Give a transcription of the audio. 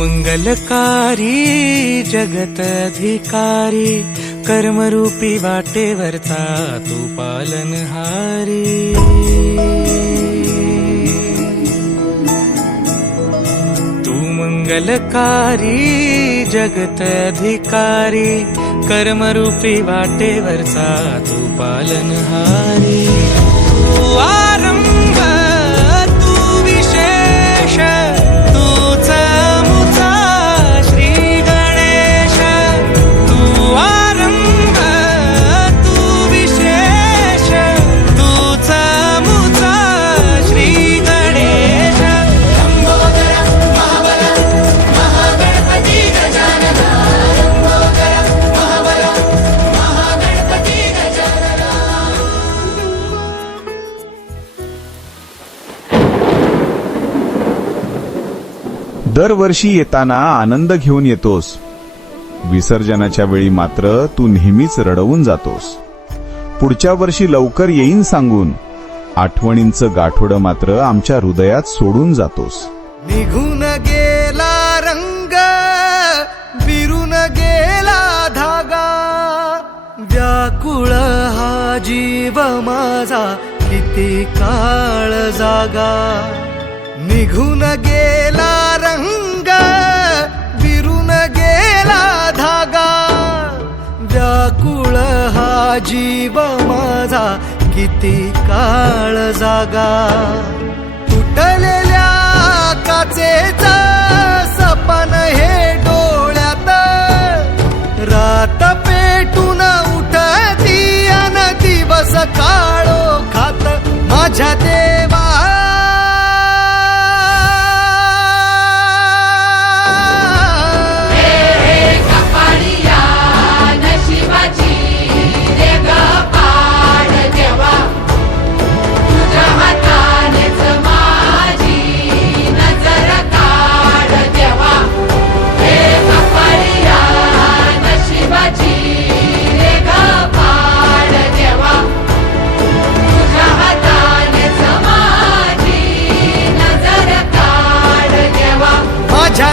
मंगलकारी जगत अधिकारी कर्मरूपी वाटेवरचा तू पालनहारी। तू मंगलकारी जगत अधिकारी कर्मरूपी वाटेवरचा तू पालनहारी। तू आरंभ तू विशेष तूच मुचा श्री गणेश। तू आरंभ तू विशेष तूच मुचा श्री गणेश। लंबोदर महाबल महागणपती गजानन। लंबोदर महाबल महागणपती गजानन। दरवर्षी येताना आनंद घेऊन येतोस, विसर्जनाच्या वेळी मात्र तू नेहमीच रडवून जातोस। पुढच्या वर्षी लवकर येईन सांगून आठवणींचं गाठोडं मात्र आमच्या हृदयात सोडून जातोस। निघून गेला रंग विरून गेला धागा, व्याकुळ हा जीव माझा किती काळ जागा। निघून गेला रंग विरून गेला धागा, व्याकुळ हा जीव माझा किती काळ जागा। तुटलेल्या काचेचा सपन हे डोळ्यात, रात पेटून उठती अन दिवस काळो खात माझ्या देवा। माझ्या